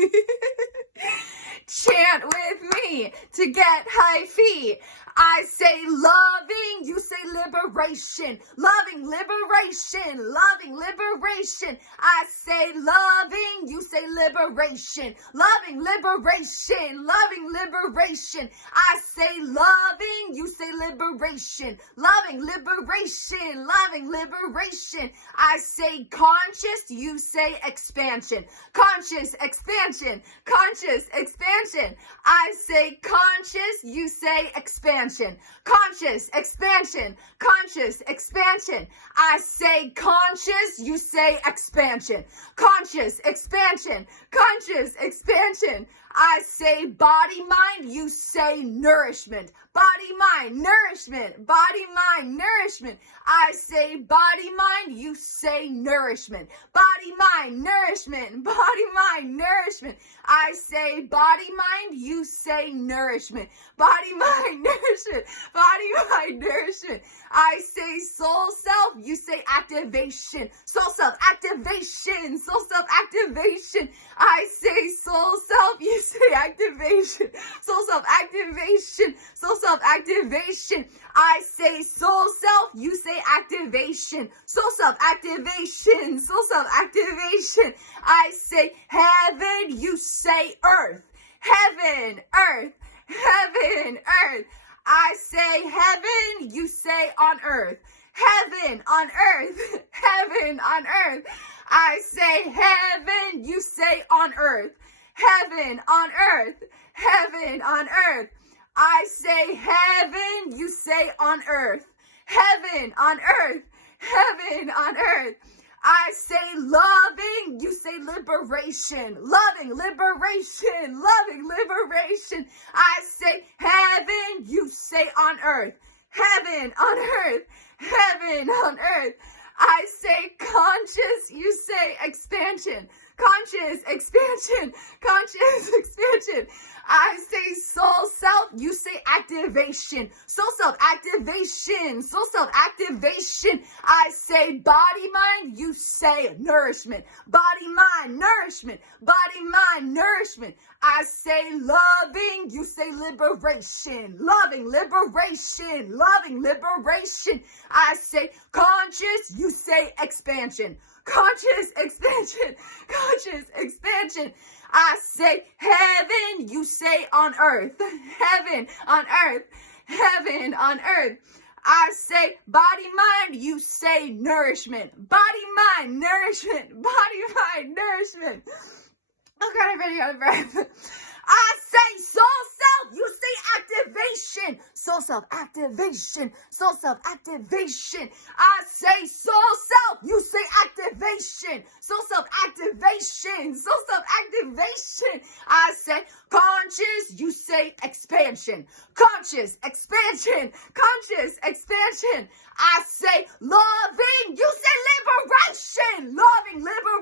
Chant with me to get Hyphy. I say loving, you say liberation. Loving liberation, loving liberation. I say loving, you say liberation. Loving liberation, loving liberation. I say loving, you say liberation. Loving liberation, loving liberation. I say conscious, you say expansion. Conscious expansion, conscious expansion. I say conscious, you say expansion. Conscious expansion, conscious expansion. I say conscious, you say expansion. Conscious expansion, conscious expansion. I say body, mind, you say nourishment. Body, mind, nourishment. Body, mind, nourishment. I say body, mind, you say nourishment. Body, mind, nourishment. Body, mind, nourishment. I say body, mind, you say nourishment. Body, mind, nourishment. Body, mind, nourishment. I say soul self, you say activation. Soul self activation. Soul self activation. I say soul self, you say activation. Soul self activation. Soul self activation. I say soul self, you say activation. Soul self activation. Soul self activation. I say heaven, you say earth. Heaven, earth. Heaven, earth. I say heaven, you say on earth. Heaven on earth. Heaven on earth. I say heaven, you say on earth. Heaven on earth. Heaven on earth. I say heaven, you say on earth. Heaven on earth. Heaven on earth. I say loving, you say liberation. Loving liberation. Loving liberation. I say heaven, you say on earth. Heaven on earth. Heaven on earth. I say conscious, you say expansion. Conscious expansion. Conscious expansion. I say soul self, you say activation. Soul self activation. Soul self activation. I say body mind, you say nourishment. Body mind nourishment. Body mind nourishment. I say loving, you say liberation. Loving liberation. Loving liberation. I say conscious, you say expansion. Conscious expansion. Conscious expansion. I say heaven, you say on earth. Heaven on earth. Heaven on earth. I say body, mind, you say nourishment. Body, mind, nourishment. Body, mind, nourishment. Oh God, I'm ready out of breath. I say soul self, you say activation. Soul self activation. Soul self activation. I say soul self, you say activation. Soul self activation. Soul self activation. I say conscious, you say expansion. Conscious expansion. Conscious expansion. I say loving, you say liberation. Loving liberation.